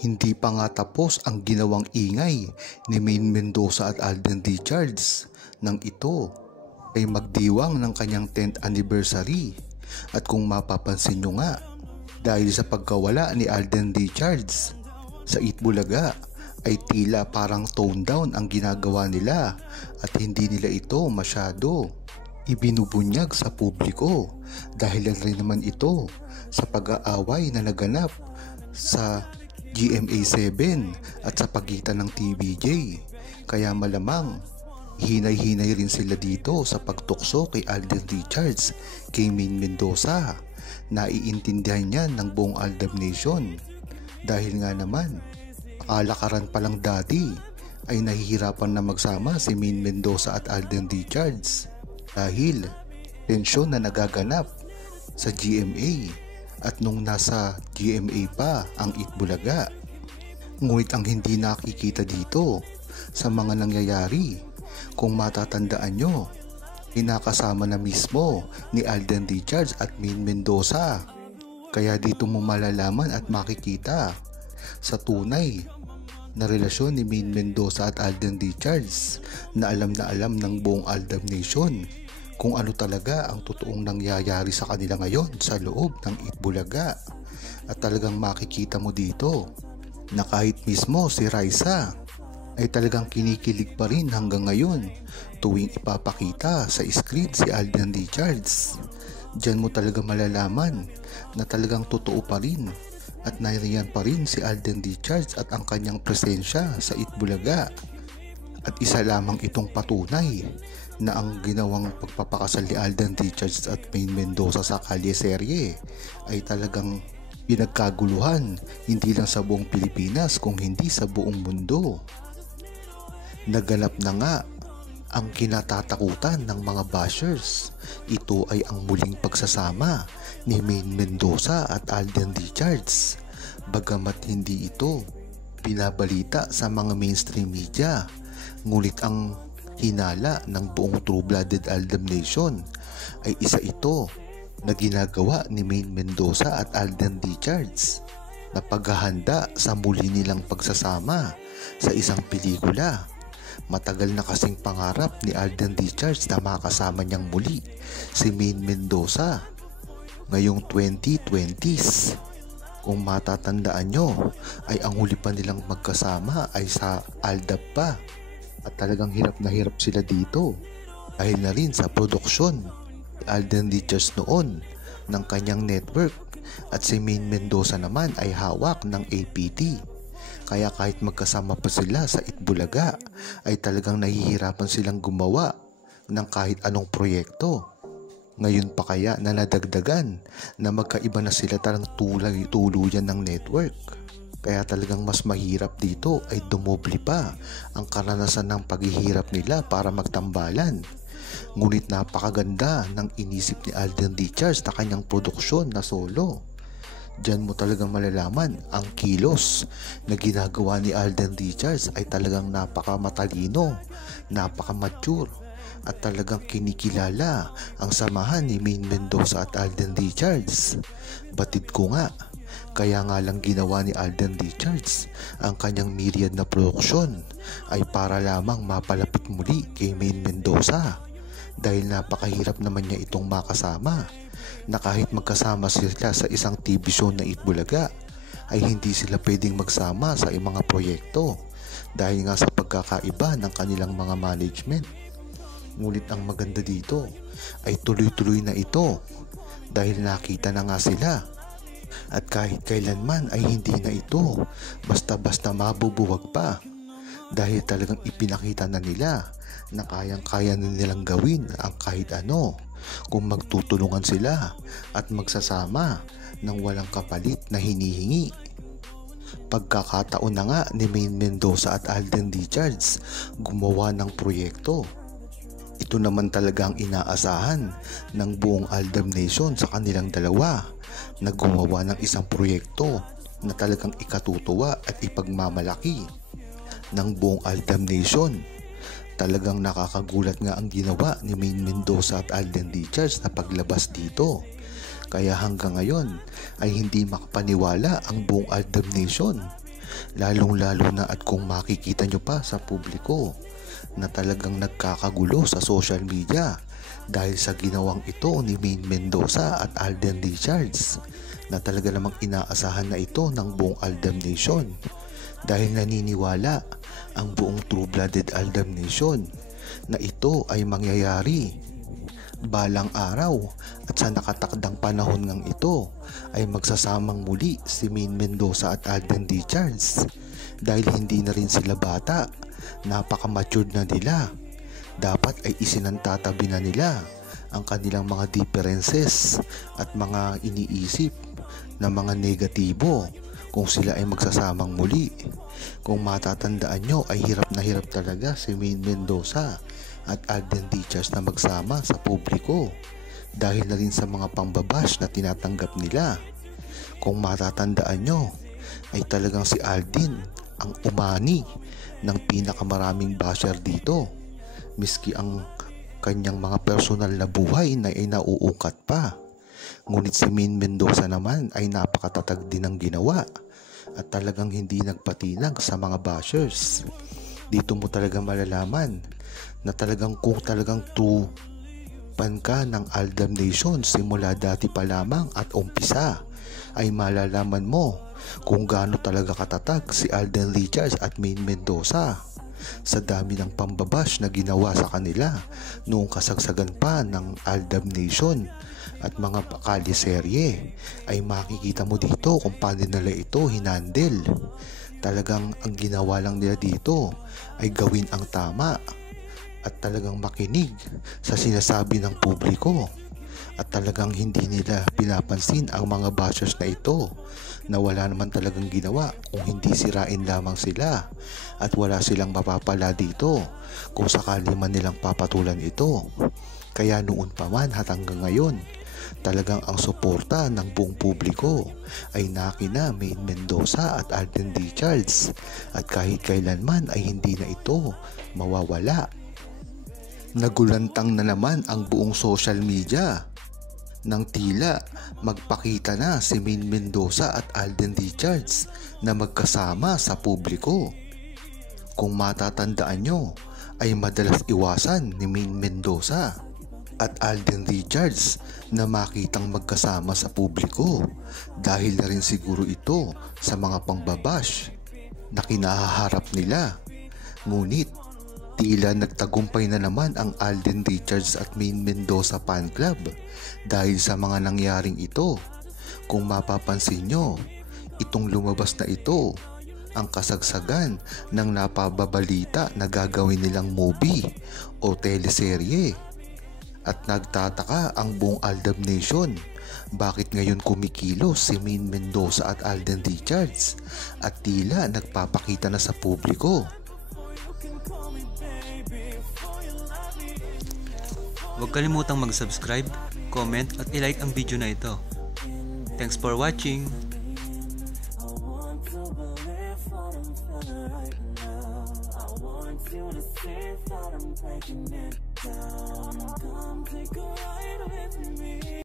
Hindi pa nga tapos ang ginawang ingay ni Maine Mendoza at Alden Richards nang ito ay magdiwang ng kanyang 10th anniversary. At kung mapapansin nyo nga, dahil sa pagkawala ni Alden Richards sa Itbulaga ay tila parang tone down ang ginagawa nila at hindi nila ito masyado ibinubunyag sa publiko, dahil rin naman ito sa pag-aaway na naganap sa GMA7 at sa pagitan ng TVJ. Kaya malamang hinay-hinay rin sila dito sa pagtukso kay Alden Richards kay Maine Mendoza. Naiintindihan niyan ng buong Aldab Nation, dahil nga naman alakaran pa lang dati ay nahihirapan na magsama si Maine Mendoza at Alden Richards dahil tensyon na nagaganap sa GMA at nung nasa GMA pa ang Itbulaga. Ngunit ang hindi nakikita dito sa mga nangyayari, kung matatandaan nyo, pinakasama na mismo ni Alden Richards at Maine Mendoza. Kaya dito mo malalaman at makikita sa tunay na relasyon ni Maine Mendoza at Alden Richards na alam ng buong Aldab Nation kung ano talaga ang totoong nangyayari sa kanila ngayon sa loob ng Itbulaga. At talagang makikita mo dito na kahit mismo si Raisa ay talagang kinikilig pa rin hanggang ngayon tuwing ipapakita sa screen si Alden Richards. Diyan mo talaga malalaman na talagang totoo pa rin at nariyan pa rin si Alden Richards at ang kanyang presensya sa Itbulaga. At isa lamang itong patunay na ang ginawang pagpapakasal ni Alden Richards at Maine Mendoza sa Kalye Serye ay talagang pinagkaguluhan hindi lang sa buong Pilipinas kung hindi sa buong mundo. Naganap na nga ang kinatatakutan ng mga bashers. Ito ay ang muling pagsasama ni Maine Mendoza at Alden Richards. Bagamat hindi ito binabalita sa mga mainstream media, ngunit ang hinala ng buong True-Blooded Aldab Nation ay isa ito na ginagawa ni Maine Mendoza at Alden Richards na paghahanda sa muli nilang pagsasama sa isang pelikula. Matagal na kasing pangarap ni Alden Richards na makasama niyang muli si Maine Mendoza ngayong 2020s. Kung matatandaan nyo, ay ang huli pa nilang magkasama ay sa Aldab pa. At talagang hirap na hirap sila dito dahil na rin sa produksyon ni Alden Richards noon ng kanyang network at si Maine Mendoza naman ay hawak ng APT. Kaya kahit magkasama pa sila sa Itbulaga ay talagang nahihirapan silang gumawa ng kahit anong proyekto. Ngayon pa kaya na nadagdagan na magkaiba na sila talang tuluyan ng network. Kaya talagang mas mahirap dito ay dumoble pa ang karanasan ng paghihirap nila para magtambalan. Ngunit napakaganda ng inisip ni Alden Richards na kanyang produksyon na solo. Diyan mo talagang malalaman ang kilos na ginagawa ni Alden Richards ay talagang napakamatalino, napakamature at talagang kinikilala ang samahan ni Maine Mendoza at Alden Richards. Batid ko nga, kaya nga lang ginawa ni Alden Richards ang kanyang myriad na produksyon ay para lamang mapalapit muli kay Maine Mendoza, dahil napakahirap naman niya itong makasama na kahit magkasama sila sa isang TV show na Itbulaga ay hindi sila pwedeng magsama sa mga proyekto dahil nga sa pagkakaiba ng kanilang mga management. Ngunit ang maganda dito ay tuloy-tuloy na ito dahil nakita na nga sila. At kahit kailanman ay hindi na ito basta-basta mabubuwag pa, dahil talagang ipinakita na nila na kayang-kaya na nilang gawin ang kahit ano kung magtutulungan sila at magsasama ng walang kapalit na hinihingi. Pagkakataon na nga ni Maine Mendoza at Alden Richards gumawa ng proyekto. Ito naman talaga ang inaasahan ng buong Aldab Nation sa kanilang dalawa, na gumawa ng isang proyekto na talagang ikatutuwa at ipagmamalaki ng buong Aldab Nation. Talagang nakakagulat nga ang ginawa ni Maine Mendoza at Alden Richards na paglabas dito. Kaya hanggang ngayon ay hindi makapaniwala ang buong Aldab Nation Lalong-lalo na at kung makikita nyo pa sa publiko na talagang nagkakagulo sa social media dahil sa ginawang ito ni Maine Mendoza at Alden Richards, na talaga namang inaasahan na ito ng buong Aldam Nation, dahil naniniwala ang buong True-Blooded Aldam Nation na ito ay mangyayari balang araw, at sa nakatakdang panahon ngang ito ay magsasamang muli si Maine Mendoza at Alden Richards, dahil hindi na rin sila bata, napaka-matured na nila. Dapat ay isinantatabi na nila ang kanilang mga differences at mga iniisip na mga negatibo kung sila ay magsasamang muli. Kung matatandaan nyo ay hirap na hirap talaga si Maine Mendoza at Alden Richards na magsama sa publiko dahil na rin sa mga pambabash na tinatanggap nila. Kung matatandaan nyo ay talagang si Alden ang umani ng pinakamaraming basher dito, miski ang kanyang mga personal na buhay na ay nauukat pa. Ngunit si Maine Mendoza naman ay napakatatag din ng ginawa at talagang hindi nagpatinag sa mga bashers. Dito mo talaga malalaman na talagang kung talagang true fan ka ng Aldam Nation simula dati pa lamang at umpisa, ay malalaman mo kung gaano talaga katatag si Alden Richards at Maine Mendoza. Sa dami ng pambabash na ginawa sa kanila noong kasagsagan pa ng Aldam Nation at mga kaliserye, ay makikita mo dito kung paano nila ito hinandle. Talagang ang ginawa lang nila dito ay gawin ang tama at talagang makinig sa sinasabi ng publiko, at talagang hindi nila pinapansin ang mga bashers na ito na wala naman talagang ginawa kung hindi sirain lamang sila, at wala silang mapapala dito kung sakali man nilang papatulan ito. Kaya noon pa man at hanggang ngayon, talagang ang suporta ng buong publiko ay nakina Maine Mendoza at Alden Richards, at kahit kailanman ay hindi na ito mawawala. Nagulantang na naman ang buong social media nang tila magpakita na si Maine Mendoza at Alden Richards na magkasama sa publiko. Kung matatandaan nyo ay madalas iwasan ni Maine Mendoza at Alden Richards na makitang magkasama sa publiko dahil na rin siguro ito sa mga pangbabash na kinahaharap nila. Ngunit tila nagtagumpay na naman ang Alden Richards at Maine Mendoza fan club dahil sa mga nangyaring ito. Kung mapapansin nyo, itong lumabas na ito ang kasagsagan ng napababalita na gagawin nilang movie o teleserye. At nagtataka ang buong Aldam Nation, bakit ngayon kumikilos si Maine Mendoza at Alden Richards at tila nagpapakita na sa publiko. Huwag kalimutang mag-subscribe, comment at i-like ang video na ito. Thanks for watching!